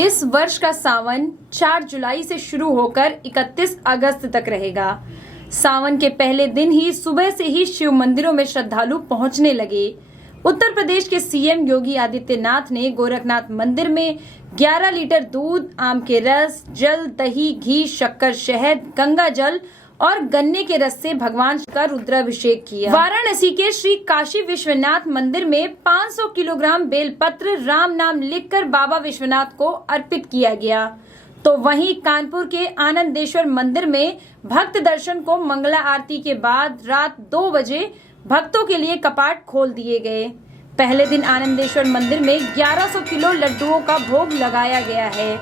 इस वर्ष का सावन 4 जुलाई से शुरू होकर 31 अगस्त तक रहेगा। सावन के पहले दिन ही सुबह से ही शिव मंदिरों में श्रद्धालु पहुंचने लगे। उत्तर प्रदेश के सीएम योगी आदित्यनाथ ने गोरखनाथ मंदिर में 11 लीटर दूध, आम के रस, जल, दही, घी, शक्कर, शहद, गंगा जल और गन्ने के रस से भगवान का रुद्राभिषेक किया। वाराणसी के श्री काशी विश्वनाथ मंदिर में 500 किलोग्राम बेलपत्र राम नाम लिखकर बाबा विश्वनाथ को अर्पित किया गया। तो वहीं कानपुर के आनंदेश्वर मंदिर में भक्त दर्शन को मंगला आरती के बाद रात 2 बजे भक्तों के लिए कपाट खोल दिए गए। पहले दिन आनंदेश्वर मंदिर में 1100 किलो लड्डुओं का भोग लगाया गया है।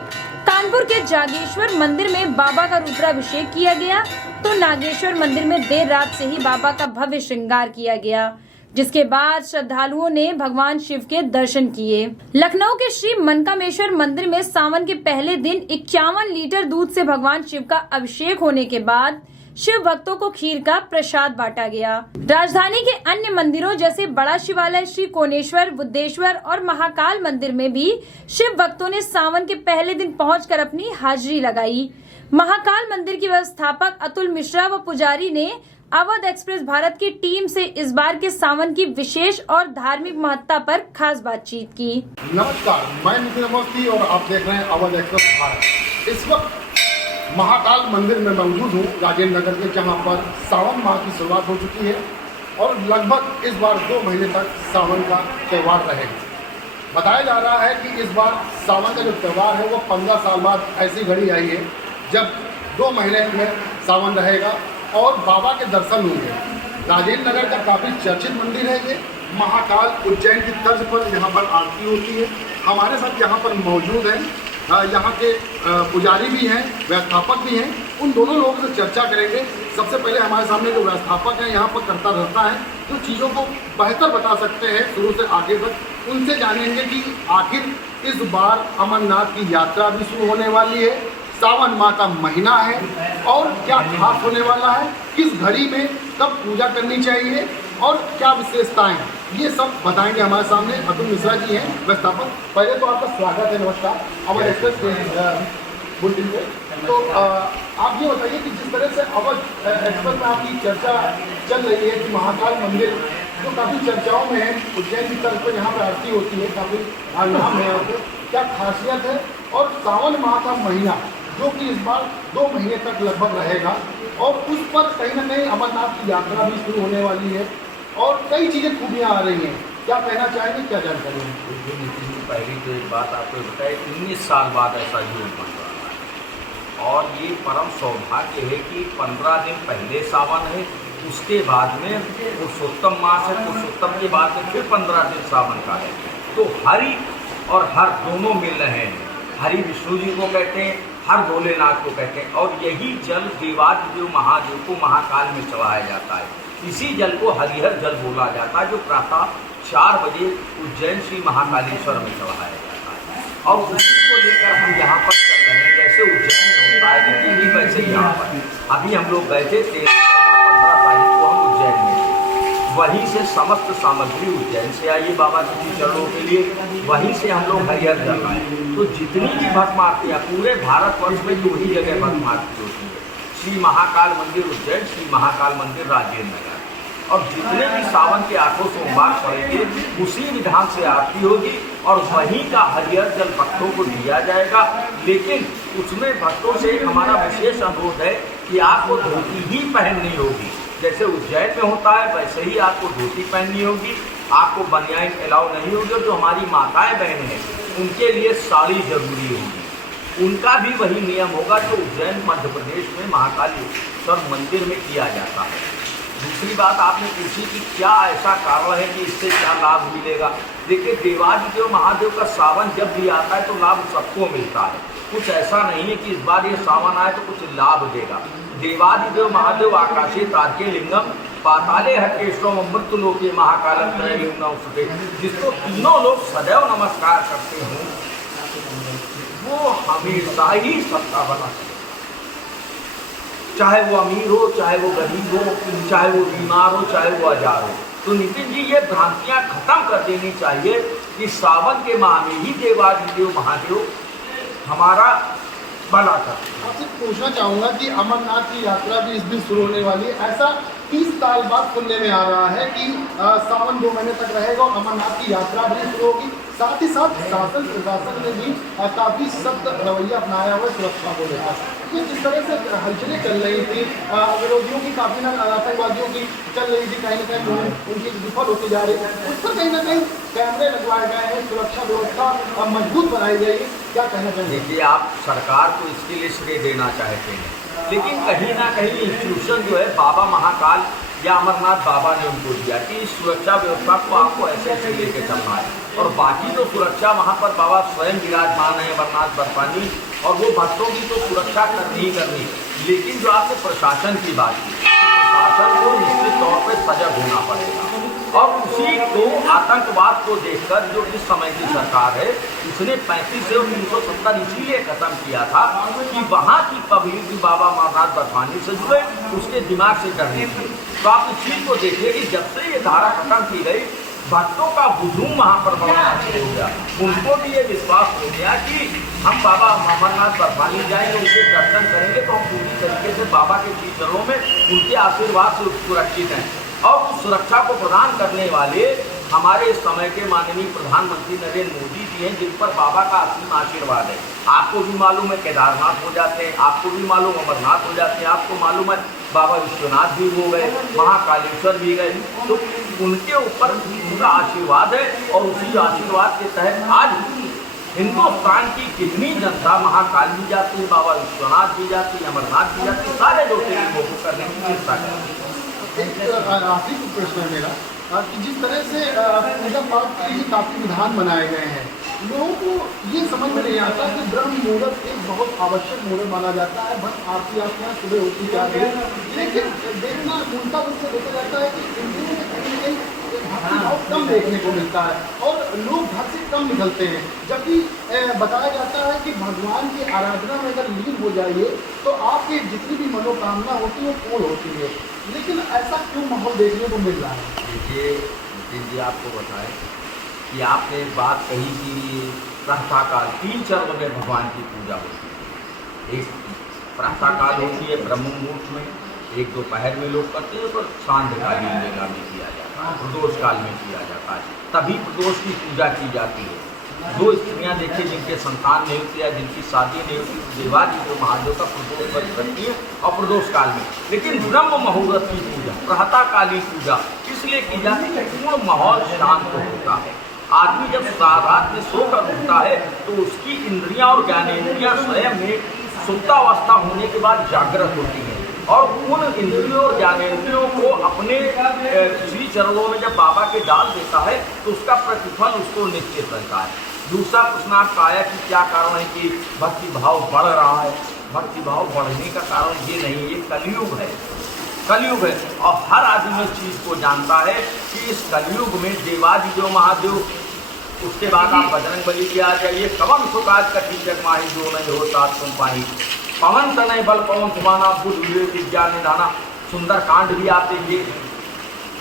कानपुर के जागेश्वर मंदिर में बाबा का रुद्राभिषेक किया गया, तो नागेश्वर मंदिर में देर रात से ही बाबा का भव्य श्रृंगार किया गया, जिसके बाद श्रद्धालुओं ने भगवान शिव के दर्शन किए। लखनऊ के श्री मनकामेश्वर मंदिर में सावन के पहले दिन 51 लीटर दूध से भगवान शिव का अभिषेक होने के बाद शिव भक्तों को खीर का प्रसाद बांटा गया। राजधानी के अन्य मंदिरों जैसे बड़ा शिवालय, श्री कोनेश्वर, बुद्धेश्वर और महाकाल मंदिर में भी शिव भक्तों ने सावन के पहले दिन पहुंचकर अपनी हाजिरी लगाई। महाकाल मंदिर के व्यवस्थापक अतुल मिश्रा व पुजारी ने अवध एक्सप्रेस भारत की टीम से इस बार के सावन की विशेष और धार्मिक महत्ता पर खास बातचीत की। नमस्कार, मैं नितिन अवस्थी और आप देख रहे हैं अवध एक्सप्रेस भारत। इस वक्त महाकाल मंदिर में मौजूद हूँ राजेंद्र नगर के, जहाँ पर सावन माह की शुरुआत हो चुकी है और लगभग इस बार 2 महीने तक सावन का त्यौहार रहेगा। बताया जा रहा है कि इस बार सावन का जो त्यौहार है वो 15 साल बाद ऐसी घड़ी आई है जब 2 महीने में सावन रहेगा और बाबा के दर्शन होंगे। राजेंद्र नगर का काफ़ी चर्चित मंदिर है ये। महाकाल उज्जैन की तर्ज पर यहाँ पर आरती होती है। हमारे साथ यहाँ पर मौजूद हैं यहाँ के पुजारी भी हैं, व्यवस्थापक भी हैं। उन दोनों लोगों से चर्चा करेंगे। सबसे पहले हमारे सामने जो व्यवस्थापक हैं यहाँ पर करता रहता है, जो चीज़ों को बेहतर बता सकते हैं शुरू से आगे तक, उनसे जानेंगे कि आखिर इस बार अमरनाथ की यात्रा भी शुरू होने वाली है, सावन माह का महीना है और क्या खास होने वाला है, किस घड़ी में कब पूजा करनी चाहिए और क्या विशेषताएं हैं, ये सब बताएंगे हमारे सामने। अतुल मिश्रा जी हैं व्यवस्थापक। पहले तो आपका स्वागत है, नमस्कार अवध एक्सप्रेस बुलेटिन पे। तो आप ये बताइए कि जिस तरह से अवध एक्सप्रेस में आपकी चर्चा चल रही है कि महाकाल मंदिर जो काफ़ी चर्चाओं में है, उज्जैन की तरफ पर यहाँ पर आरती होती है, काफ़ी नाम है यहाँ पे, क्या खासियत है और सावन माह का महीना जो कि इस बार 2 महीने तक लगभग रहेगा और उस पर कहीं ना कहीं अमरनाथ की यात्रा भी शुरू होने वाली है और कई चीज़ें खूबियाँ आ रही हैं, क्या कहना चाहेंगे, क्या जानकारी है? पहली तो एक बात आपको बताए, 19 साल बाद ऐसा योग बन रहा है और ये परम सौभाग्य है कि 15 दिन पहले सावन है, उसके बाद में पुरुषोत्तम मास है, पुरुषोत्तम के बाद में फिर 15 दिन सावन का है। तो हरि और हर दोनों मिल रहे हैं। हरि विष्णु जी को कहते हैं, हर भोलेनाथ को कहते हैं और यही जल देवादिदेव महादेव को महाकाल में चढ़ाया जाता है। इसी जल को हरिहर जल बोला जाता है, जो प्रातः 4 बजे उज्जैन श्री महाकालेश्वर में चढ़ाया जाता है और उसी को लेकर हम यहाँ पर चल रहे हैं। जैसे उज्जैन में होता है लेकिन ही वैसे यहाँ पर अभी हम लोग गए थे 13-15 तारीख को हम उज्जैन में, वहीं से समस्त सामग्री उज्जैन से आई बाबा जी चरणों के लिए, वहीं से हम लोग हरिहर जल आए। तो जितनी भी भस्म आरतियाँ पूरे भारतवर्ष में 2 ही जगह भस्म आरती होती है, श्री महाकाल मंदिर उज्जैन, श्री महाकाल मंदिर राजेंद्र नगर। और जितने भी सावन के 8 सोमवार पड़ेंगे उसी विधान से आरती होगी और वहीं का हरिहर जल भक्तों को दिया जाएगा। लेकिन उसमें भक्तों से हमारा विशेष अनुरोध है कि आपको धोती ही पहननी होगी। जैसे उज्जैन में होता है वैसे ही आपको धोती पहननी होगी, आपको बनियान अलाउ नहीं होगी। जो हमारी माताएं बहनें हैं उनके लिए साड़ी जरूरी होगी, उनका भी वही नियम होगा जो उज्जैन मध्य प्रदेश में महाकालेश्वर मंदिर में किया जाता है। दूसरी बात आपने पूछी कि क्या ऐसा कारण है कि इससे क्या लाभ मिलेगा। देखिए, देवादिदेव महादेव का सावन जब भी आता है तो लाभ सबको मिलता है। कुछ ऐसा नहीं है कि इस बार ये सावन आए तो कुछ लाभ देगा। देवादिदेव महादेव आकाशे तारके लिंगम पाताले हटेश्वरम अमृतलोके महाकालम त्रयलिंगम सुते, जिसको तीनों लोग सदैव नमस्कार करते हैं वो हमेशा ही सत्ता बना सकते, चाहे वो अमीर हो, चाहे वो गरीब हो, चाहे वो बीमार हो, चाहे वो आजार हो। तो नितिन जी, ये भ्रांतियां खत्म कर देनी चाहिए कि सावन के माह में ही देवादिदेव महादेव हमारा भला कर। आपसे पूछना चाहूँगा कि अमरनाथ की यात्रा भी इस दिन शुरू होने वाली है। ऐसा 30 साल बाद सुनने में आ रहा है कि सावन 2 महीने तक रहेगा और अमरनाथ की यात्रा भी शुरू होगी। साथ ही साथ शासन प्रशासन ने भी काफ़ी सख्त रवैया अपनाया हुआ है सुरक्षा को लेकर। ये जिस तरह से हलचलें चल रही थी, विरोधियों की काफ़ी ना आतंकवादियों की चल रही थी, कहीं ना कहीं उनकी विफल होती जा रही है, उस पर कहीं ना कहीं कैमरे लगवाए गए हैं, सुरक्षा व्यवस्था मजबूत बनाई गई है। क्या कहना चाहिए? देखिए, आप सरकार को इसके लिए श्रेय देना चाहते हैं, लेकिन कहीं ना कहीं इंस्टीट्यूशन जो है बाबा महाकाल या अमरनाथ बाबा ने उनको दिया कि इस सुरक्षा व्यवस्था को आपको ऐसे लेके चलना है, और बाकी जो सुरक्षा वहाँ पर बाबा स्वयं विराजमान है अमरनाथ बर्फानी, और वो भक्तों की तो सुरक्षा करनी ही करनी। लेकिन जो आपने प्रशासन की बात की, तो प्रशासन को निश्चित तौर पर सजग होना पड़ेगा, और उसी को आतंकवाद को देखकर जो इस समय की सरकार है उसने 35 से 370 इसीलिए खत्म किया था कि वहाँ की पब्लिक भी बाबा अमरनाथ बर्फानी से जुड़े, उसके दिमाग से डरने थे। तो आप इस चीज़ को देखिए कि जब से ये धारा खत्म की गई, भक्तों का हुजूम वहाँ पर बढ़ना शुरू हो गया। उनको भी ये विश्वास हो गया कि हम बाबा अमरनाथ बर्फानी जाएंगे, उनके दर्शन करेंगे तो हम पूरी तरीके से बाबा के चरणों में उनके आशीर्वाद से सुरक्षित हैं। और उस सुरक्षा को प्रदान करने वाले हमारे इस समय के माननीय प्रधानमंत्री नरेंद्र मोदी जी हैं, जिन पर बाबा का असीम आशीर्वाद है। आपको भी मालूम है केदारनाथ हो जाते हैं, आपको भी मालूम अमरनाथ हो जाते हैं, आपको मालूम है बाबा विश्वनाथ भी हो गए, महाकालेश्वर भी गए, तो उनके ऊपर उनका आशीर्वाद है। और उसी आशीर्वाद के तहत आज हिंदुस्तान की कितनी जनता महाकाल भी जाती है, बाबा विश्वनाथ भी जाती है, अमरनाथ भी जाती है, सारे ज्योतिर्लिंगों को करने की चिंता करती है। एक आखिरी प्रश्न है मेरा कि जिस तरह से पूजा पाठ के लिए काफ़ी विधान बनाए गए हैं, लोगों को ये समझ में नहीं आता कि ब्रह्म मुहूर्त एक बहुत आवश्यक मुहूर्त माना जाता है। बस आरती आपके यहाँ सुबह होती क्या है, लेकिन देखना मूलता रूप से देखा जाता है कि हिंदुओं में कहीं ना कहीं भक्ति भाव कम देखने को मिलता है और लोग घर से कम निकलते हैं। जबकि बताया जाता है कि भगवान की आराधना में अगर लीन हो जाइए तो आपकी जितनी भी मनोकामना होती है वो पूर्ण होती है। लेकिन ऐसा क्यों माहौल देखने को मिल रहा है? देखिए नितिन जी, आपको बताएं कि आपने एक बात कही कि प्रातःकाल 3 चरणों में भगवान की पूजा होती है। एक प्रातःकाल होती है ब्रह्म मुहूर्त में, एक दोपहर में लोग करते हैं, और सांध्यकालीन वेला में किया जाता है, प्रदोष काल में किया जाता है, तभी प्रदोष की पूजा की जाती है। 2 स्त्रियाँ देखिए जिनके संतान नहीं होती है, जिनकी शादी नहीं होती, देवादी जो महादेव का प्रदोष व्रत करती है और प्रदोष काल में। लेकिन ब्रह्म मुहूर्त की पूजा, प्रातःकालीन पूजा इसलिए की जाती है कि पूर्ण माहौल शांत होता है। आदमी जब रात में सोकर उठता है तो उसकी इंद्रियां और ज्ञानेंद्रियां स्वयं में सुप्तावस्था होने के बाद जागृत होती हैं, और उन इंद्रियों और ज्ञानेंद्रियों को अपने श्री चरणों में जब बाबा के डाल देता है तो उसका प्रतिफल उसको निश्चित रहता है। दूसरा प्रश्न आपका आया कि क्या कारण है कि भक्ति भाव बढ़ रहा है। भक्ति भाव बढ़ने का कारण ये नहीं, ये कलयुग है, कलयुग है, और हर आदमी इस चीज़ को जानता है कि इस कलयुग में देवादि जो महादेव, उसके बाद आप बजरंग बली की आ जाइए, कवन सुकाज कठी जगमाही जो नहीं होता तुम पाही, पवन तनय बल पवन सुमाना बुद्ध विवेक विज्ञान निधाना। सुंदर कांड भी आप देखिए,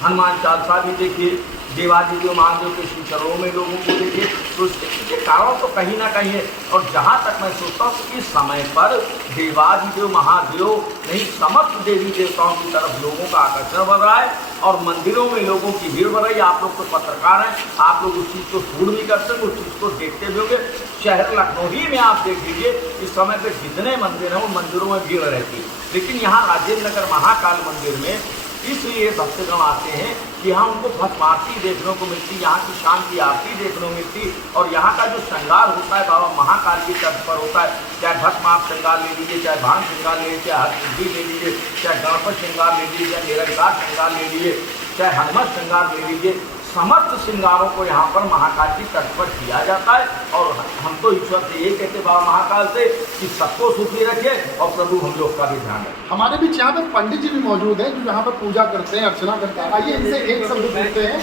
हनुमान चालीसा भी देखिए, देवादि जो महादेव के श्री चरणों में लोगों को देखिए, तो इसके कारण तो कहीं ना कहीं है। और जहाँ तक मैं सोचता हूँ कि इस समय पर देवादि जो महादेव नहीं, समस्त देवी देवताओं की तरफ लोगों का आकर्षण बढ़ रहा है और मंदिरों में लोगों की भीड़ बढ़ रही है। आप लोग तो पत्रकार हैं, आप लोग उस चीज़ को शूट भी करते हैं, उस चीज़ को देखते भी होंगे। शहर लखनऊ ही में आप देख लीजिए, इस समय पर जितने मंदिर हैं उन मंदिरों में भीड़ रहती है। लेकिन यहाँ राजेंद्र नगर महाकाल मंदिर में इसलिए भक्तगण आते हैं कि यहाँ उनको भस्म आरती देखने को मिलती, यहाँ की शाम की आरती देखने को मिलती, और यहाँ का जो श्रृंगार होता है बाबा महाकाल की तर्ज पर होता है। चाहे भस्म आप श्रृंगार ले लीजिए, चाहे भांग श्रृंगार ले लीजिए, चाहे हरसिद्धि ले लीजिए, चाहे गणपत श्रृंगार ले लीजिए, चाहे निरंकार श्रृंगार ले लीजिए, चाहे हनुमत श्रृंगार ले लीजिए, समस्त श्रृंगारों को यहाँ पर महाकाल की तर्ज पर किया जाता है। और हम तो ईश्वर से ये कहते बाबा महाकाल से कि सबको सुखी रखे और प्रभु हम लोग का भी ध्यान रखें। हमारे बीच यहाँ पे पंडित जी भी मौजूद हैं जो यहाँ पर पूजा करते हैं, अर्चना करते हैं। आइए इनसे एक शब्द पूछते हैं।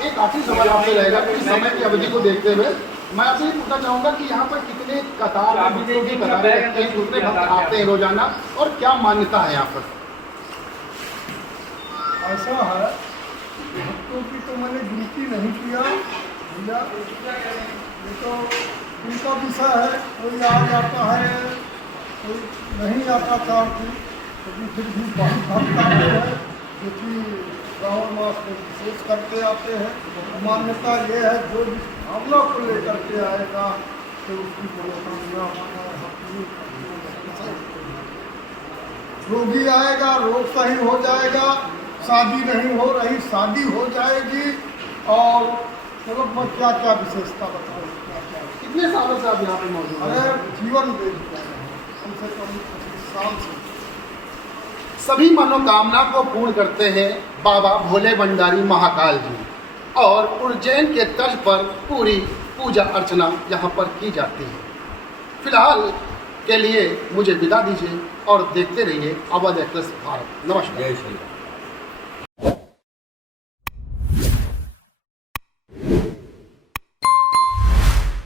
एक आखिरी सवाल आपसे रहेगा कि समय की अवधि को देखते हुए मैं आपसे ये पूछना चाहूँगा कि यहाँ पर कितने कतार भक्तों की कतारें लगते हैं, कितने भक्त आते हैं रोजाना, और क्या मान्यता है यहाँ पर? ऐसा है, भक्तों की तो मैंने गिनती नहीं किया भैया, ये तो 20 का विषय है, कोई आ जाता है, कोई नहीं आता था, लेकिन फिर भी बहुत भक्त आते हैं, जो कि श्रावण मास में विशेष करके आते हैं। मान्यता ये है, जो भी भावना को लेकर के आएगा तो उसकी मनोकामना पूरी। रोगी आएगा, रोग सही हो जाएगा, शादी नहीं हो रही शादी हो जाएगी, और चलो मैं क्या क्या विशेषता बताऊँ, क्या क्या। कितने सालों से आप यहाँ पे मौजूद हैं? अरे जीवन दे दिया है, कम से कम 25 साल से। सभी मनोकामना को पूर्ण करते हैं बाबा भोले भंडारी महाकाल जी, और उज्जैन के तर्ज पर पूरी पूजा अर्चना यहाँ पर की जाती है। फिलहाल के लिए मुझे विदा दीजिए और देखते रहिए अवध एक्सप्रेस भारत। नमस्कार। जय श्री राम।